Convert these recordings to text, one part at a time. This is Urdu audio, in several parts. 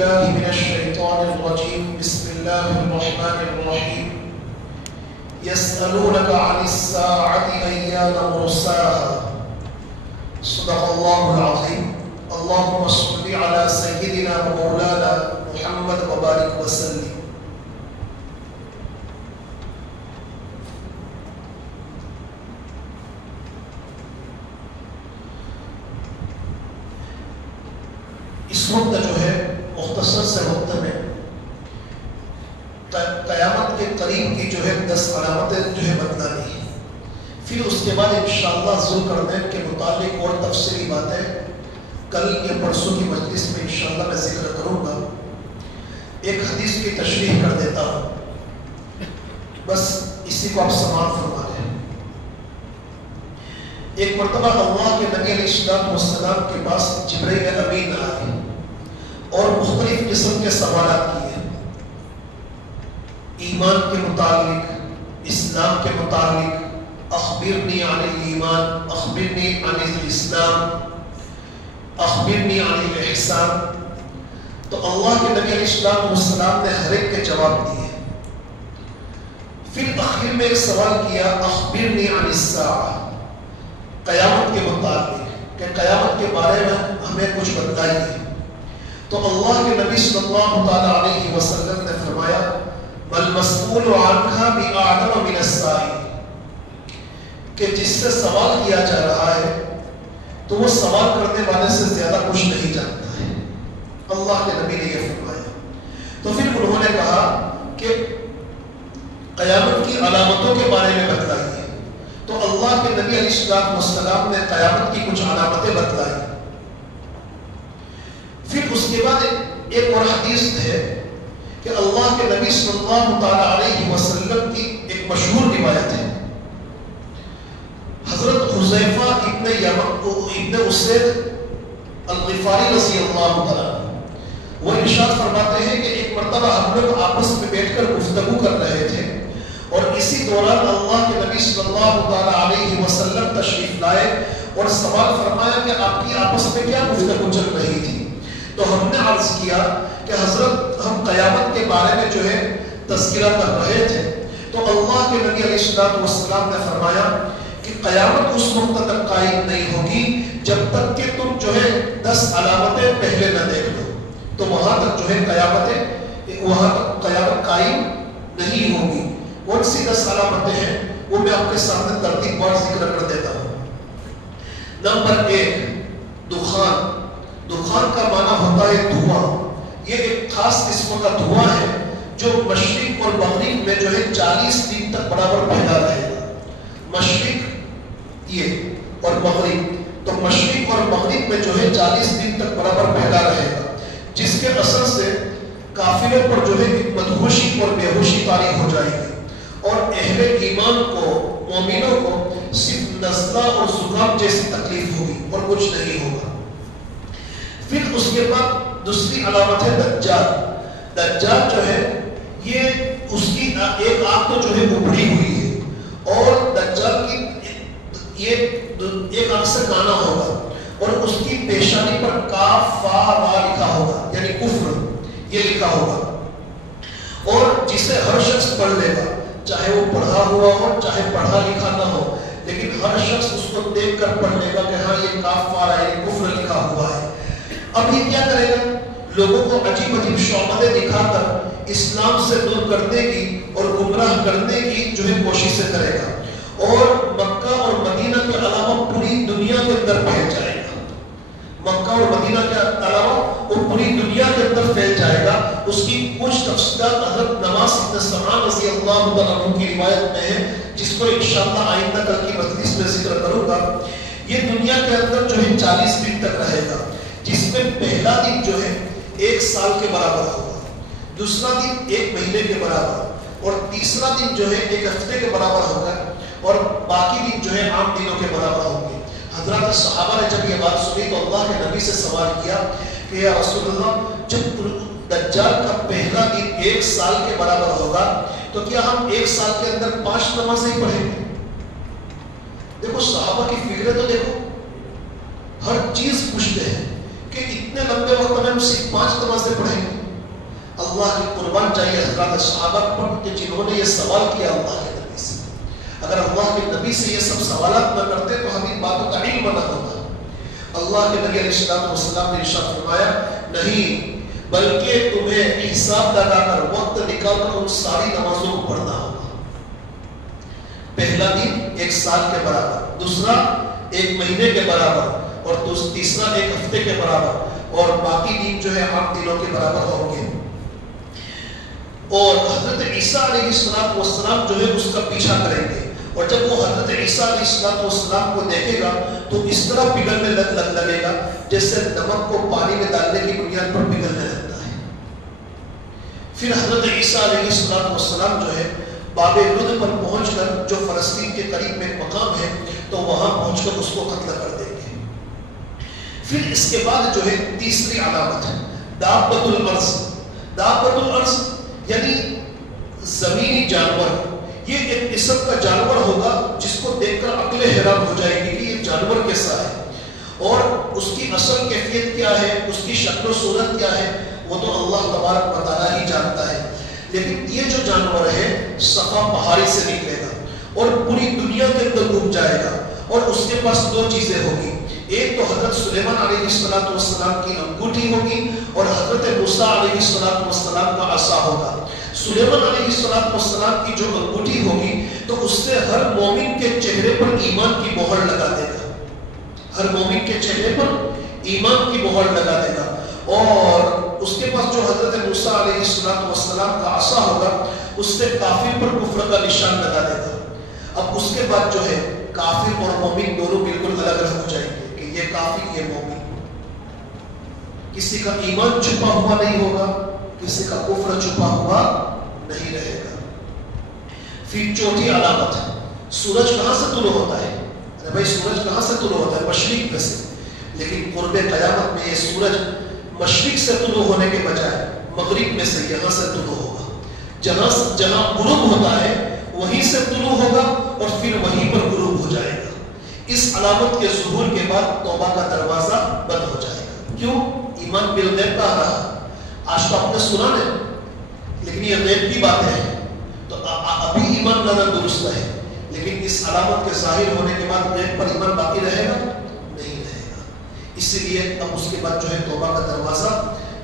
بالله من الشيطان الرجيم بسم الله الرحمن الرحيم يسألونك عن الساعة أيان مرساها صدق الله العظيم اللهم صل على سيدنا ومولانا محمد وبارك وسلم. اس وقت جو ہے مختصر سے وقت میں قیامت کے قریب کی جو ہے 10 علامتیں جو ہے بتلانی ہے. پھر اس کے بعد انشاءاللہ ذوالقرنین کے متعلق اور تفصیلی باتیں کل یا پرسوں کی مجلس میں انشاءاللہ میں ذکر کروں گا. ایک حدیث کی تشریح کر دیتا ہوں, بس اسی کو آپ سماعت فرما لیں. ایک مرتبہ اللہ کے نبی علیہ السلام کے پاس جبرائیل امین آئے اور مختلف قسم کے سوالات کیے, ایمان کے متعلق, اسلام کے متعلق, اخبرنی عن الایمان, اخبرنی عن الاسلام, اخبرنی عن الاحسان. تو اللہ کے نبی علیہ السلام نے ہر ایک کے جواب دیے. پھر آخر میں ایک سوال کیا, اخبرنی عن الساعہ, قیامت کے متعلق, کہ قیامت کے بارے میں ہمیں کچھ بتائیے. تو اللہ کے نبی صلی اللہ تعالی علیہ وسلم نے فرمایا, والمسئول عنہا بأعلم من السائل, کہ جس سے سوال کیا جا رہا ہے تو وہ سوال کرنے والے سے زیادہ کچھ نہیں جانتا ہے. اللہ کے نبی نے یہ فرمایا. تو پھر انہوں نے کہا کہ قیامت کی علامتوں کے بارے میں بتلائیے. تو اللہ کے نبی علیہ السلام نے قیامت کی کچھ علامتیں بتلائی. پھر اس کے بعد ایک اور حدیث ہے کہ اللہ کے نبی صلی اللہ تعالی علیہ وسلم کی ایک مشہور روایت ہے. حضرت حذیفہ ابن اسید الغفاری رضی اللہ تعالی وہ ارشاد فرماتے ہیں کہ ایک مرتبہ ہم لوگ آپس میں بیٹھ کر گفتگو کر رہے تھے اور اسی دوران اللہ کے نبی صلی اللہ تعالی علیہ وسلم تشریف لائے اور سوال فرمایا کہ آپ کی آپس میں کیا گفتگو چل رہی تھی. تو ہم نے عرض کیا کہ حضرت ہم قیامت کے بارے میں جو ہے تذکرہ کر رہے تھے. تو اللہ کے نبی علیہ السلام نے فرمایا کہ قیامت اس وقت تک قائم نہیں ہوگی جب تک کہ تم جو ہے 10 علامتیں پہلے نہ دیکھ لو. تو وہاں تک جو ہے قیامت قائم نہیں ہوگی. کون سی 10 علامتیں ہیں وہ میں آپ کے سامنے ترتیب وار ذکر کر دیتا ہوں. نمبر 1, دخان. دخان کا معنی ہوتا ہے دھواں. یہ ایک خاص قسم کا دھواں ہے جو مشرق اور مغرب میں جو ہے 40 دن تک برابر پھیلا رہے گا. مشرق یہ اور مغرب, تو مشرق اور مغرب میں جو ہے 40 دن تک برابر پھیلا رہے گا, جس کے اثر سے کافروں پر جو ہے مدہوشی اور بےہوشی طاری ہو جائے گی اور اہل ایمان کو, مومنوں کو صرف نزلہ اور زکام جیسی تکلیف ہوگی اور کچھ نہیں ہوگا. پھر اس کے بعد دوسری علامت ہے دجال. دجال جو ہے یہ اس کی ایک آنکھ تو جو ہے ابھری ہوئی ہے اور دجال کی یہ ایک آنکھ سے کانا ہوگا اور اس کی پیشانی پر کاف فا را لکھا ہوگا, یعنی کفر یہ لکھا ہوگا. اور جسے ہر شخص پڑھ لے گا, چاہے وہ پڑھا ہوا ہو چاہے پڑھا لکھا نہ ہو, لیکن ہر شخص اس کو دیکھ کر پڑھ لے گا کہ ہاں یہ کاف فا را یعنی کفر لکھا ہوا ہے. اب یہ کیا کرے گا, لوگوں کو عجیب عجیب شعبدیں دکھا کر اسلام سے دور کرنے کی اور گمراہ کرنے کی جو ہے کوششیں کرے گا اور مکہ اور مدینہ کے علاوہ پوری دنیا کے اندر پھیل جائے گا. مکہ اور مدینہ کے علاوہ وہ پوری دنیا کے اندر پھیل جائے گا. اس کی کچھ تفصیلات حضرت نواس بن سمعان رضی اللہ عنہ کی روایت میں ہے, جس کو انشاءاللہ آئندہ کل کی مجلس میں ذکر کروں گا. یہ دنیا کے اندر جو ہے 40 دن تک رہے گا, جس میں پہلا دن جو ہے 1 سال کے برابر ہوگا, دوسرا دن 1 مہینے کے برابر اور تیسرا دن جو ہے 1 ہفتے کے برابر ہوگا اور باقی دن جو ہے عام دنوں کے برابر ہوں گے. حضرات صحابہ نے جب یہ بات سنی تو اللہ کے نبی سے سوال کیا کہ یا رسول اللہ, جب دجال کا پہلا دن 1 سال کے برابر ہوگا تو کیا ہم 1 سال کے اندر 5 نمازیں پڑھیں گے؟ دیکھو صحابہ کی فکریں تو دیکھو, ہر چیز پوچھتے ہیں کہ اتنے لمبے وقت میں ہم صرف 5 نمازیں پڑھیں گے؟ اللہ کی قربان چاہیے حضرات صحابہ پر کہ جنہوں نے یہ سوال کیا اللہ کے نبی سے. اگر اللہ کے نبی سے یہ سب سوالات نہ کرتے تو ہم ان باتوں کا علم نہ ہوتا. اللہ کے نبی علیہ السلام نے ارشاد فرمایا نہیں بلکہ تمہیں حساب لگا کر وقت نکال کر ان ساری نمازوں کو پڑھنا ہوگا. پہلا دن 1 سال کے برابر, دوسرا 1 مہینے کے برابر, اور تیسرا 1 ہفتے کے برابر, اور باقی دن جو ہے 8 دنوں کے برابر ہوں گے. اور حضرت عیسیٰ علیہ السلام جو ہے اس کا پیچھا کریں گے, اور جب وہ حضرت عیسیٰ علیہ السلام کو دیکھے گا تو اس طرح پگھلنے لگے گا جیسے نمک کو پانی میں ڈالنے کی بنیاد پر پگھلنے لگتا ہے. پھر حضرت عیسیٰ علیہ السلام جو ہے باب لد پر پہنچ کر, جو فلسطین کے قریب میں ایک مقام ہے, تو وہاں پہنچ کر اس کو قتل کر دیں گے. پھر اس کے بعد جو ہے تیسری علامت ہے دابۃ الارض. دابۃ الارض یعنی زمینی جانور. یہ ایک قسم کا جانور ہوگا جس کو دیکھ کر عقل حیران ہو جائے گی کہ یہ جانور کیسا ہے, اور اس کی اصل کیفیت کیا ہے, اس کی شکل و صورت کیا ہے, وہ تو اللہ تبارک و تعالیٰ ہی جانتا ہے. لیکن یہ جو جانور ہے صفا پہاڑی سے نکلے گا اور پوری دنیا کے اندر گھوم جائے گا, اور اس کے پاس 2 چیزیں ہوگی. ایک تو حضرت سلیمان علیہ السلام کی انگوٹھی ہوگی, اور حضرت موسیٰ علیہ السلام کا عصا ہوگا. سلیمان علیہ السلام کی جو انگوٹھی ہوگی تو اس سے ہر مومن کے چہرے پر ایمان کی مہر لگا دے گا. ہر مومن کے چہرے پر ایمان کی مہر لگا دے گا. اور اس کے پاس جو حضرت موسیٰ علیہ السلام کا عصا ہوگا اس سے کافر پر کفر کا نشان لگا دے گا. اب اس کے بعد جو ہے کافر اور مومن دونوں بالکل الگ الگ ہو جائیں گے کہ یہ کافر یہ مومن. کسی کا ایمان چھپا ہوا نہیں ہوگا, کسی کا کفر چھپا ہوا نہیں رہے گا. پھر چوتھی علامت ہے سورج کہاں سے طلوع ہوتا ہے؟ ارے بھائی سورج کہاں سے طلوع ہوتا ہے؟ مشرق میں سے. لیکن قرب قیامت میں یہ سورج مشرق سے طلوع ہونے کے بجائے مغرب میں سے یہاں سے طلوع ہوگا. جہاں غروب ہوتا ہے وہیں سے طلوع ہوگا اور پھر وہیں پر غروب ہو جائے گا. اس علامت کے ظہور کے بعد توبہ کا دروازہ بند ہو جائے گا. کیوں؟ ایمان بالغیب کا رہا. آج تو آپ نے سنا نہیں, لیکن یہ غیب کی باتیں ہیں تو ابھی ایمان لانا درست ہے. لیکن اس علامت کے ظاہر ہونے کے بعد غیب پر ایمان باقی رہے گا؟ نہیں رہے گا. اسی لیے اب اس کے بعد جو ہے توبہ کا دروازہ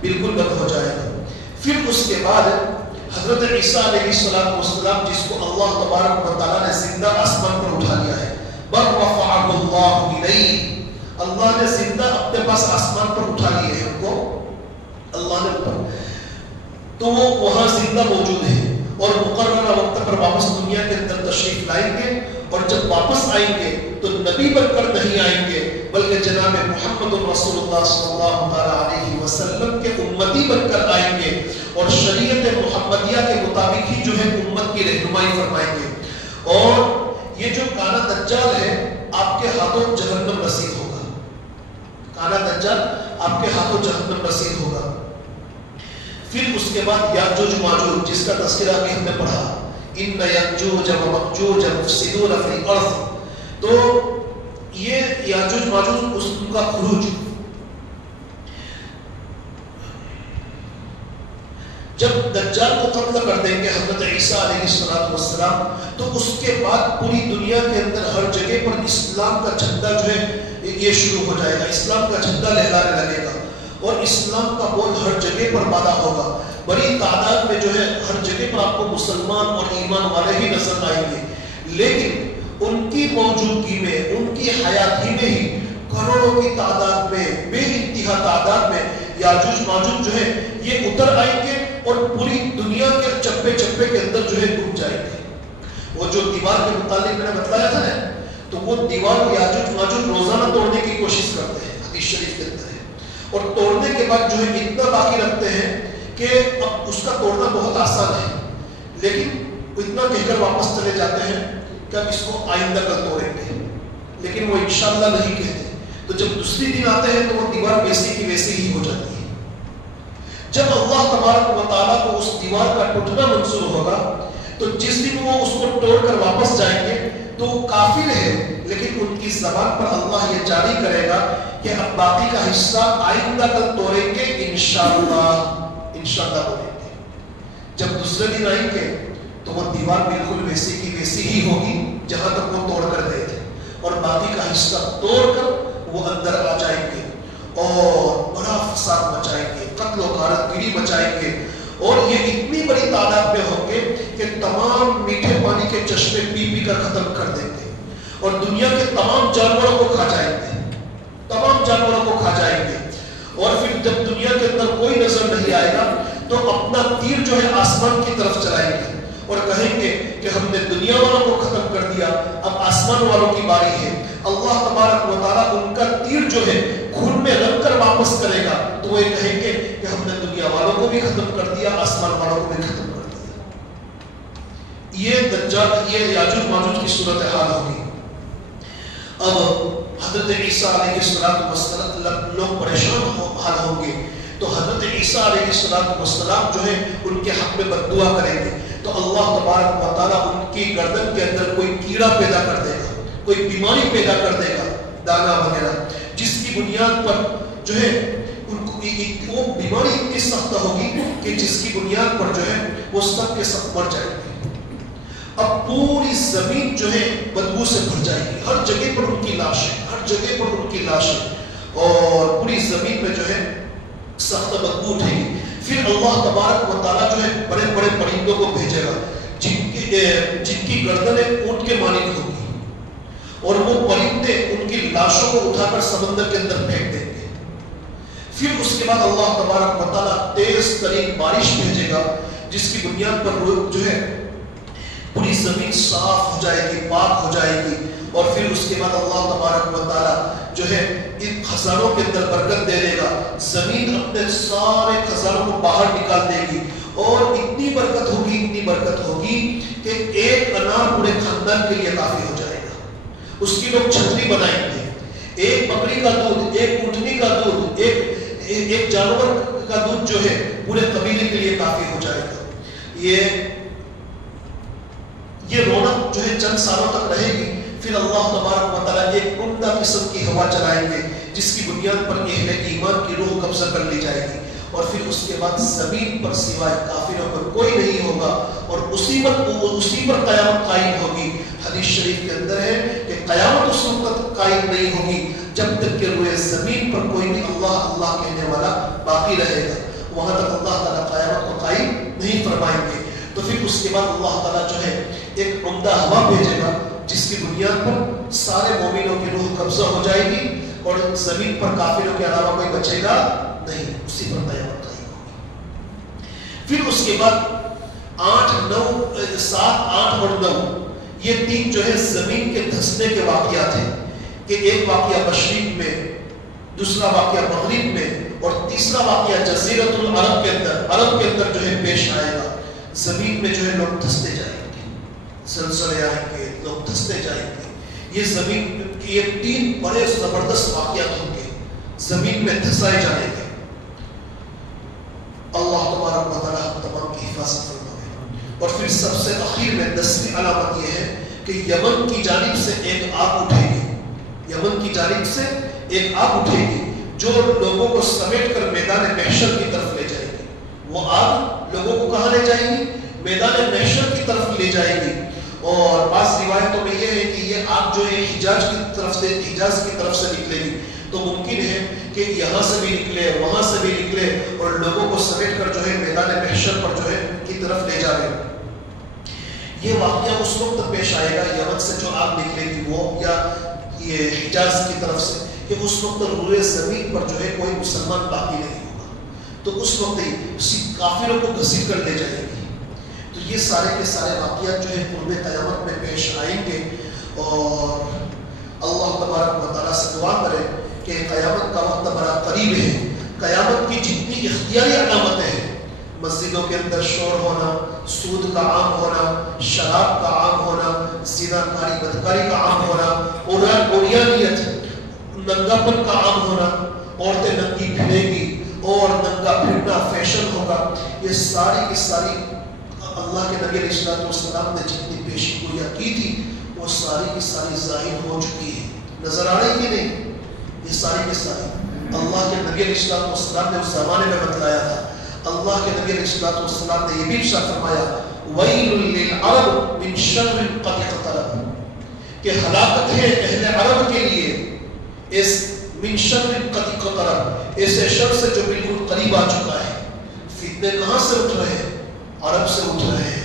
بالکل بند ہو جائے گا. پھر اس کے بعد حضرت عیسیٰ علیہ السلام جس کو اللہ تبارک و تعالیٰ نے زندہ آسمان پر اٹھا لیا ہے, بل رفعہ اللہ الیہ, اللہ نے زندہ اپنے پاس آسمان پر اٹھا لیے ہیں ان کو اللہ نے اوپر, تو وہ وہاں زندہ موجود ہے اور مقررہ وقت پر واپس دنیا کے اندر تشریف لائیں گے. اور جب واپس آئیں گے تو نبی بن کر نہیں آئیں گے بلکہ جناب محمد رسول اللہ صلی اللہ علیہ وسلم کے امتی بن کر آئیں گے, اور شریعت محمدیہ کے مطابق ہی جو ہے امت کی رہنمائی فرمائیں گے. اور یہ جو کانا دجال ہے آپ کے ہاتھوں جہنم نصیب ہوگا. کانا دجال آپ کے ہاتھوں جہنم نصیب ہوگا. پھر اس کے بعد یاجوج ماجوج جس کا تذکرہ بھی ہم نے پڑھا, ان یاجوج و ماجوج مفسدون فی الارض, تو یہ یاجوج ماجوج اس کا خروج. جب دجال کو قتل کر دیں گے حضرت عیسیٰ علیہ السلام تو اس کے بعد پوری دنیا کے اندر ہر جگہ پر اسلام کا جھنڈا جو ہے یہ شروع ہو جائے گا. اسلام کا جھنڈا لہرانے لگے گا اور اسلام کا بول ہر جگہ پر بالا ہوگا. بڑی تعداد میں جو ہے ہر جگہ پر آپ کو مسلمان اور ایمان والے ہی نظر آئیں گے. لیکن ان کی موجودگی میں, ان کی حیاتی میں ہی کروڑوں کی تعداد میں, بے انتہا تعداد میں یاجوج ماجوج جو ہے یہ اتر آئیں گے اور پوری دنیا کے چپے چپے کے اندر جو ہے گھوم جائیں گے. وہ جو دیوار کے متعلق میں نے بتلایا تھا نا, تو وہ دیوار یاجوج ماجوج روزانہ توڑنے کی کوشش کرتے ہیں, حدیث شریف کے اندر ہے. اور توڑنے کے بعد جو ہے اتنا باقی رکھتے ہیں کہ اب اس کا توڑنا بہت آسان ہے, لیکن اتنا کہہ کر واپس چلے جاتے ہیں کہ اب اس کو آئندہ کل توڑیں گے, لیکن وہ انشاءاللہ نہیں کہتے. تو جب دوسری دن آتے ہیں تو وہ دیوار ویسی کی ویسی ہی ہو جاتی ہے. جب اللہ تبارک و تعالیٰ کو اس دیوار کا ٹوٹنا منظور ہوگا تو جس دن وہ اس کو توڑ کر واپس جائیں گے تو وہ کافر ہے لیکن ان کی زبان پر اللہ یہ جاری کرے گا کہ اب باقی کا حصہ آئندہ کل توڑیں گے انشاءاللہ بولیں گے. جب دوسرے دن آئیں گے تو وہ دیوار بالکل ویسی کی ویسی ہی ہوگی جہاں تک وہ توڑ کر گئے تھے، اور باقی کا حصہ توڑ کر وہ اندر آ جائیں گے اور بڑا فساد مچائیں گے، قتل و غارت گیری مچائیں گے، اور یہ اتنی بڑی تعداد میں ہوں گے کہ تمام میٹھے پانی کے چشمے پی پی کر ختم کر دیں گے، اور دنیا کے تمام جانوروں کو کھا جائیں گے، تمام جانوروں کو کھا جائیں گے. اور پھر جب دنیا کے اندر کوئی نظر نہیں آئے گا تو اپنا تیر جو ہے آسمان کی طرف چلائیں گے اور کہیں گے کہ ہم نے دنیا والوں کو ختم کر دیا، اب آسمان والوں کی باری ہے. اللہ تبارک و تعالیٰ ان کا تیر جو ہے خون میں رنگ کر واپس کرے گا تو وہ کہیں گے کہ ہم نے دنیا والوں کو بھی ختم کر دیا، آسمان والوں کو بھی ختم کر دیا. یہ دجال، یہ یاجوج ماجوج کی صورتحال ہوگی. اب حضرت عیسیٰ علیہ السلام لوگ پریشان حال ہوں گے تو حضرت عیسیٰ علیہ السلام جو ہے ان کے حق میں بد دعا کریں گے تو اللہ تبارک و تعالیٰ ان کی گردن کے اندر کوئی کیڑا پیدا کر دے گا، کوئی بیماری پیدا کر دے گا، دانا وغیرہ، جس کی بنیاد پر جو ہے ان کو وہ بیماری اتنی سخت ہوگی کہ جس کی بنیاد پر جو ہے وہ سب کے سب مر جائیں گے. اب پوری زمین جو ہے بدبو سے بھر جائے گی، ہر جگہ پر ان کی لاشیں، ہر جگہ پر ان کی لاشیں، اور پوری زمین میں جو ہے سخت بدبو اٹھے گی. پھر اللہ تبارک و تعالیٰ جو ہے بڑے بڑے پرندوں کو بھیجے گا جن کی گردنیں اونٹ کے مانند ہوگی، اور وہ پرندے ان کی لاشوں کو اٹھا کر سمندر کے اندر پھینک دیں گے. پھر اس کے بعد اللہ تبارک و تعالیٰ تیز ترین بارش بھیجے گا جس کی بنیاد پر جو ہے پوری زمین صاف ہو جائے گی، پاک ہو جائے گی. اور پھر اس کے بعد اللہ تبارک و تعالیٰ جو ہے ان خزانوں کے اندر برکت دے دے گا، زمین اپنے سارے خزانوں کو باہر نکال دے گی، اور اتنی برکت ہوگی کہ ایک انار پورے خاندان کے لیے کافی ہو جائے گا. اس کی لوگ چھتری بنائیں گے. ایک بکری کا دودھ، ایک اونٹنی کا دودھ، ایک جانور کا دودھ جو ہے پورے قبیلے کے لیے کافی ہو جائے گا. یہ رونق جو ہے چند سالوں تک رہے گی. پھر اللہ تبارک و تعالیٰ ایک عمدہ قسم کی ہوا چلائیں گے جس کی بنیاد پر اہل ایمان کی روح قبضہ کر لی جائے گی، اور پھر اس کے بعد زمین پر سوائے کافروں پر کوئی نہیں ہوگا، اور اسی پر قیامت قائم ہوگی. حدیث شریف کے اندر ہے کہ قیامت اس وقت قائم نہیں ہوگی جب تک کہ روئے زمین پر کوئی بھی اللہ اللہ کہنے والا باقی رہے گا. وہاں تک اللہ تعالیٰ قیامت کو قائم نہیں فرمائیں گے. تو پھر اس کے بعد اللہ تعالیٰ جو ہے ایک عمدہ ہوا بھیجے گا جس کی بنیاد پر سارے مومنوں کی روح قبضہ ہو جائے گی، اور زمین پر کافروں کے علاوہ کوئی بچے گا نہیں. اسی پر قیامت قائم ہوگی. پھر اس کے بعد 7، 8 اور 9 یہ تین جو ہے زمین کے دھسنے کے واقعات ہیں، کہ ایک واقعہ مشرق میں، دوسرا واقعہ مغرب میں، اور تیسرا واقعہ جزیرۃ العرب کے اندر جو ہے پیش آئے گا. زمین میں جو ہے لوگ دھستے جائیں گے، زلزلے آئیں گے، لوگ دھستے جائیں گے. یہ زمین کے یہ تین بڑے زبردست واقعات ہوں گے زمین میں دھسائے جانے کے. اللہ تبارک و تعالیٰ ہم تمام کی حفاظت فرمائے. اور پھر سب سے اخیر میں 10ویں علامت یہ ہے کہ یمن کی جانب سے ایک آگ اٹھے گی. یمن کی جانب سے ایک آگ اٹھے گی جو لوگوں کو سمیٹ کر میدان محشر کی طرف لے جائے گی. وہ آگ لوگوں کو کہاں لے جائے گی؟ میدان محشر کی طرف لے جائے گی. اور بعض روایتوں میں یہ ہے کہ یہ آگ جو ہے حجاز کی طرف سے نکلے گی. تو ممکن ہے کہ یہاں سے بھی نکلے، وہاں سے بھی نکلے، اور لوگوں کو سمیٹ کر جو ہے میدان محشر پر جو ہے کی طرف لے جائے. یہ واقعہ اس وقت پیش آئے گا یمن سے جو آگ نکلے گی وہ، یا یہ حجاز کی طرف سے، کہ اس وقت روئے زمین پر جو ہے کوئی مسلمان باقی نہیں ہوگا. تو اس وقت ہی کافروں کو گھسیٹ کر لے جائے گی. تو یہ سارے کے سارے واقعات جو ہے قرب قیامت میں پیش آئیں گے. اور اللہ تبارک و تعالیٰ سے دعا کرے کہ قیامت کا وقت بڑا قریب ہے. قیامت کی جتنی اختیاری علامتیں ہیں، مسجدوں کے اندر شور ہونا، سود کا عام ہونا، شراب کا عام ہونا، زنا کاری بدکاری کا عام ہونا، اوریانیت ننگا پن کا عام ہونا، عورتیں ننگی پھرے گی اور ننگا پھرنا فیشن ہوگا. یہ ساری کی ساری اللہ کے نبی علیہ السلام نے جتنی پیشی گویاں کی تھی وہ وہ ساری کی ساری ظاہر ہو چکی ہے. نظر آ رہی کہ نہیں؟ یہ ساری کی ساری اللہ کے نبی علیہ السلام نے اس زمانے میں بتلایا تھا. اللہ کے نبی علیہ السلام نے یہ بھی ارشاد فرمایا وَيْلٌ لِلْعَرَبِ مِنْ شَرٍ قَدْ اقْتَرَبَ کہ ہلاکت ہے اہل عرب کے لیے اس من شر قد اقترب ایسے شر سے جو بالکل قریب آ چکا ہے. فتنے کہاں سے اٹھ رہے ہیں؟ عرب سے اٹھ رہے ہیں.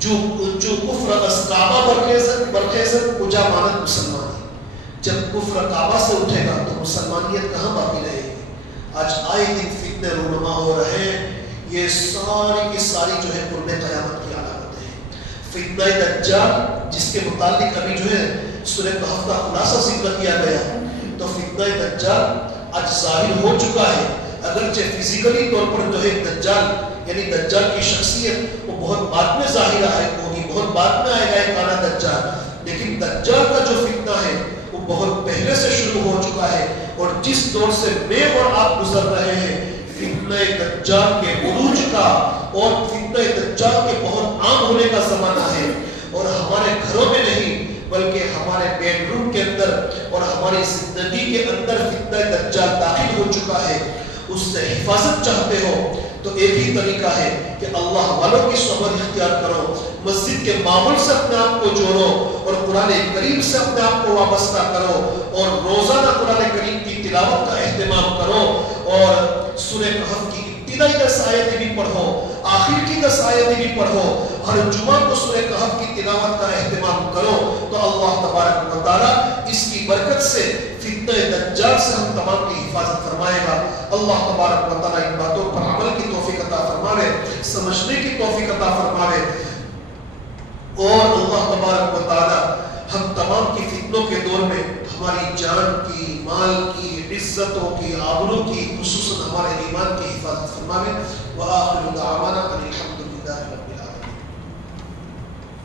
جو کفر از کعبہ برخیزن اجا مانت مسلمانی. جب کفر کعبہ سے اٹھے گا تو مسلمانیت کہاں باقی رہے گی؟ آج آئے دن فتنے رونما ہو رہے ہیں. یہ ساری کی ساری جو ہے قرب قیامت کی علامت ہے. فتنہ دجال جس کے متعلق ابھی جو ہے سورہ کہف کا خلاصہ ذکر کیا گیا تو فتنہ دجال آج ظاہر ہو چکا ہے. اگرچہ فزیکلی طور پر جو ہے دجال یعنی دجال کی شخصیت وہ بہت بعد میں ظاہر ہوگی, بہت بعد میں آئے گا ایک کانا دجال, لیکن دجال کا جو فتنہ ہے وہ بہت پہلے سے شروع ہو چکا ہے. اور جس دور سے میں اور آپ گزر رہے ہیں فتنہ دجال کے عروج کا اور فتنہ دجال کے بہت عام ہونے کا زمانہ ہے. اور ہمارے گھروں میں نہیں بلکہ ہمارے بیڈ روم کے اندر اور ہماری زندگی کے اندر فتنہ دجال داخل ہو چکا ہے. اس سے حفاظت چاہتے ہو تو ایک ہی طریقہ ہے کہ اللہ والوں کی صحبت اختیار کرو, مسجد کے ماحول سے اپنے آپ کو جوڑو اور قرآن کریم سے اپنے آپ کو وابستہ کرو اور روزانہ قرآن کریم کی تلاوت کا اہتمام کرو اور سورہ کہف کی ابتدائی 10 آیتیں بھی پڑھو, آخر کی 10 آیتیں بھی پڑھو, ہر جمعہ کو سورہ کہف کی تلاوت کا اہتمام کرو تو اللہ تبارک و تعالیٰ اس کی برکت سے فتنہ دجال سے ہم تمام کی حفاظت فرمائے گا. اللہ تبارک و تعالیٰ ان باتوں پر عمل کی توفیق عطا فرمائے, سمجھنے کی توفیق عطا فرمائے اور اللہ تبارک و تعالیٰ ہم تمام کی فتنوں کے دور میں ہماری جان کی, مال کی, عزتوں کی, آبرو کی, خصوصاً ہمارے ایمان کی حفاظت فرمائے. وآخر دعوانا